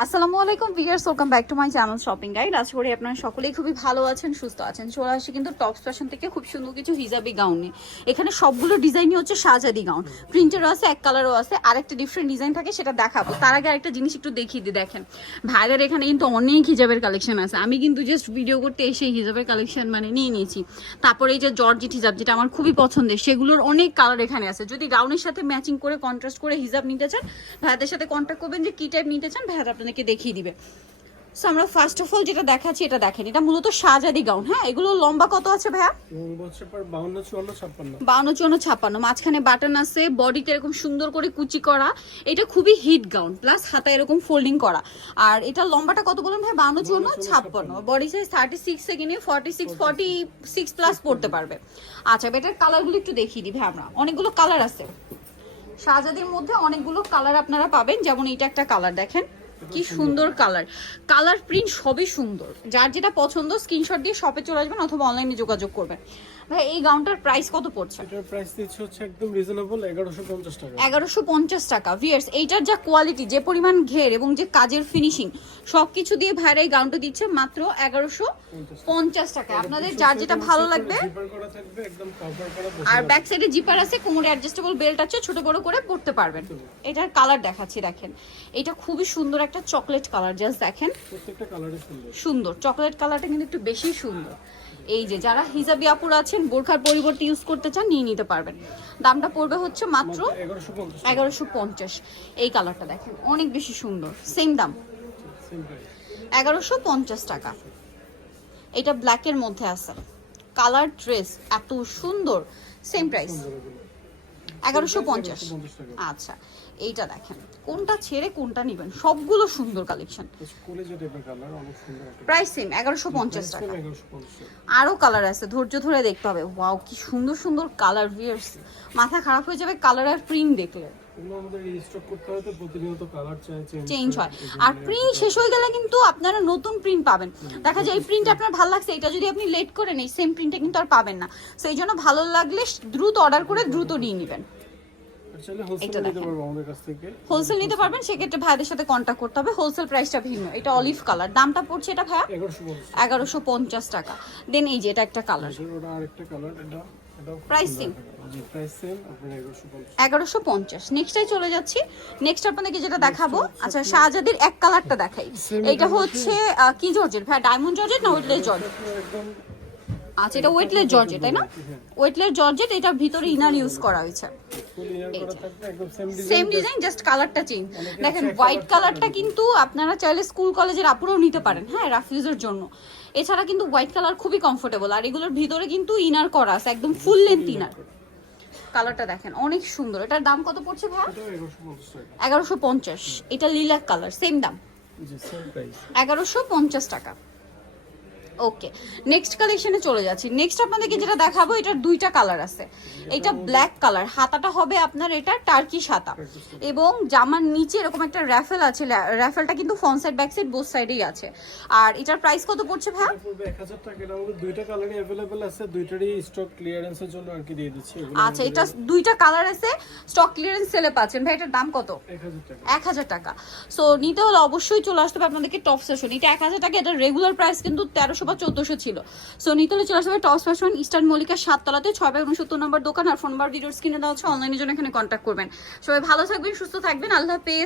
আসসালামু আলাইকুম viewers welcome back to my channel shopping guide আশা করি আপনারা সকলেই খুবই ভালো আছেন, সুস্থ আছেন। চলে আসি কিন্তু টপস ফ্যাশন থেকে খুব সুন্দর কিছু হিজাবি গাউন নিয়ে। এখানে সবগুলো ডিজাইনই হচ্ছে সাজাদি গাউন প্রিন্টেরও আছে, এক কালারও আছে আর একটা ডিফারেন্ট ডিজাইন থাকে, সেটা দেখাবো। তার আগে আরেকটা জিনিস একটু দেখিয়ে দিই, দেখেন। ভাইদের এখানে কিন্তু অনেক হিজাবের কালেকশন আছে। আমি কিন্তু জাস্ট ভিডিও করতে এসে হিজাবের কালেকশন মানে নিয়ে নিয়েছি। তারপরে এই যে জর্জিট হিজাব, যেটা আমার খুবই পছন্দের, সেগুলোর অনেক কালার এখানে আছে। যদি গাউনের সাথে ম্যাচিং করে কন্ট্রাস্ট করে হিজাব নিতে চান, ভাইদের সাথে কন্ট্যাক্ট করবেন যে কি টাইপ নিতে চান ভাইয়ারা আপনাদেরকে দেখিয়ে দিবে। সো আমরা ফার্স্ট অফ অল যেটা দেখাচ্ছি এটা দেখেন। এটা মূলত শাহজাদি গাউন হ্যাঁ? এগুলো লম্বা কত আছে ভাইয়া? বাউন্ন চুয়ান্ন ছাপ্পান্ন। মাঝখানে বাটন আছে বডিতে এরকম সুন্দর করে কুচি করা। এটা খুবই হিট গাউন প্লাস হাতা এরকম ফোল্ডিং করা। আর এটা লম্বাটা কত বলুন ভাই বাউন্ন চুয়ান্ন ছাপ্পান্ন। বডি সাইজ থার্টি সিক্স থেকে নিয়ে forty six forty six plus পড়তে পারবে। আচ্ছা এটার কালারগুলো একটু দেখিয়ে দিই ভাই আমরা। অনেকগুলো কালার আছে। শাহজাদির মধ্যে অনেকগুলো কালার আপনারা পাবেন। যেমন এটা একটা কালার দেখেন। কি সুন্দর কালার। কালার প্রিন্ট সবই সুন্দর। যার যেটা পছন্দ স্ক্রিনশট দিয়ে শপে চলে আসবেন অথবা অনলাইনে যোগাযোগ করবেন। ভাই এই গাউনটার প্রাইস কত পড়ছে? এটার প্রাইস দিচ্ছে হচ্ছে একদম রিজনেবল এগারোশো পঞ্চাশ টাকা। এগারোশো পঞ্চাশ টাকা। ভিয়ার্স এইটার যা কোয়ালিটি যে পরিমাণ ঘের এবং যে কাজের ফিনিশিং সব কিছু দিয়ে ভাইরা এই গাউনটা দিচ্ছে মাত্র এগারোশো পঞ্চাশ টাকা। আপনাদের যার যেটা ভালো লাগবে। আর ব্যাক সাইডে জিপার আছে কোমরে অ্যাডজাস্টেবল বেল্ট আছে ছোট বড় করে পড়তে পারবেন। এটার কালার দেখাচ্ছি দেখেন। এটা খুবই সুন্দর একটা চকলেট কালার জাস্ট দেখেন। প্রত্যেকটা কালারই সুন্দর। সুন্দর। চকলেট কালারটা কিন্তু একটু বেশি সুন্দর। এই যে, যারা হিজাবি আপুর আছেন, বোরখার পরিবর্তে ইউজ করতে চান, নিয়ে নিতে পারবেন। দামটা পড়বে হচ্ছে মাত্র এগারোশো পঞ্চাশ। এই কালারটা দেখেন, অনেক বেশি সুন্দর সেম দাম। এগারোশো পঞ্চাশ টাকা। এটা ব্ল্যাকের মধ্যে আছে। কালার ড্রেস এত সুন্দর সেম প্রাইস এগারোশো পঞ্চাশ। আচ্ছা এইটা দেখেন কোনটা ছেড়ে কোনটা নেবেন? সবগুলো সুন্দর কালেকশন প্রাইস সেম এগারোশো পঞ্চাশ টাকা। আরও কালার আছে ধৈর্য ধরে দেখতে হবে। ওয়াও কি সুন্দর সুন্দর কালার ভিয়ার্স মাথা খারাপ হয়ে যাবে কালার আর প্রিন্ট দেখলে। চেঞ্জ হয় আর প্রিন্ট শেষ হয়ে গেলে কিন্তু আপনারা নতুন প্রিন্ট পাবেন। দেখা যায় এই প্রিন্ট আপনার ভালো লাগছে এটা যদি আপনি লেট করে নেই সেম প্রিন্টটা কিন্তু আর পাবেন না। সেই জন্য ভালো লাগলে দ্রুত অর্ডার করে দ্রুত নিয়ে নেবেন। হোলসেল নিতে পারবেন সেক্ষেত্রে ভাইদের সাথে কন্ট্যাক্ট করতে হবে। হোলসেল প্রাইসটা ভিন্ন। এটা অলিভ কালার দামটা পড়ছে এটা ভাইয়া? এগারোশো পঞ্চাশ টাকা। দেন এই যে এটা একটা কালার প্রাইস এগারোশো পঞ্চাশ। এগারোশো চলে যাচ্ছি। নেক্সট আপনাদেরকে যেটা দেখাবো আচ্ছা শাহজাদির এক কালারটা দেখাই। এটা হচ্ছে কি জর্জেট ভাই ডায়মন্ড জর্জেট না আপনার একদম আচ্ছা এটা ওয়েটলেস জর্জেট তাই না? ওয়েটলেস জর্জেট এটা ভিতরে ইনার ইউজ করা হয়েছে। সেম ডিজাইন জাস্ট কালারটা চেঞ্জ দেখেন হোয়াইট কালারটা কিন্তু আপনারা চাইলে স্কুল কলেজের আপুরাও নিতে পারেন হ্যাঁ রাফিউজের জন্য। এছাড়া কিন্তু হোয়াইট কালার খুবই কমফোর্টেবল আর এগুলোর ভিতরে কিন্তু ইনার করা আছে একদম ফুল লেন্থ ইনার কালারটা দেখেন অনেক সুন্দর। এটার দাম কত পড়ছে ভাই এগারোশো পঞ্চাশ। এটা লিলাক কালার সেম দাম। এগারোশো পঞ্চাশ টাকা। ওকে নেক্সট কালেকশনে চলে যাচ্ছি। নেক্সট আপনাদেরকে যেটা দেখাবো এটার দুইটা কালার আছে। এটা ব্ল্যাক কালার হাতাটা হবে আপনার এটা টার্কিশ হাতা। এবং জামার নিচে এরকম একটা র্যাফেল আছে। র্যাফেলটা কিন্তু front side back side both সাইডেই আছে। আর এটার প্রাইস কত পড়ছে ভাই? এটা পড়বে এক হাজার টাকা। এটা আমাদের দুইটা কালারই অ্যাভেলেবেল আছে। দুইটারই স্টক ক্লিয়ারেন্সের জন্য আর কি দিয়ে দিচ্ছি। আচ্ছা এটা দুইটা কালার আছে। স্টক ক্লিয়ারেন্স সেলে পাচ্ছেন। ভাই এটার দাম কত? এক হাজার টাকা। এক হাজার টাকা। সো নিতে হলে অবশ্যই চলে আসতে হবে আপনাদেরকে টপ সেশন এটা এক হাজার টাকা। এটা রেগুলার প্রাইস কিন্তু তেরোশো বা চোদ্দোশো ছিল। সো নিতলে চলে আসবে টপ ফ্যাশন, ইস্টার্ন মল্লিকার সাততলাতে ছয় বাই উনসত্তর নম্বর দোকান, আর ফোন বার ভিডিওর স্ক্রিনে দেওয়া হচ্ছে অনলাইনের জন্য এখানে কন্ট্যাক্ট করবেন। সবাই ভালো থাকবেন, সুস্থ থাকবেন, আল্লাহ হাফেজ।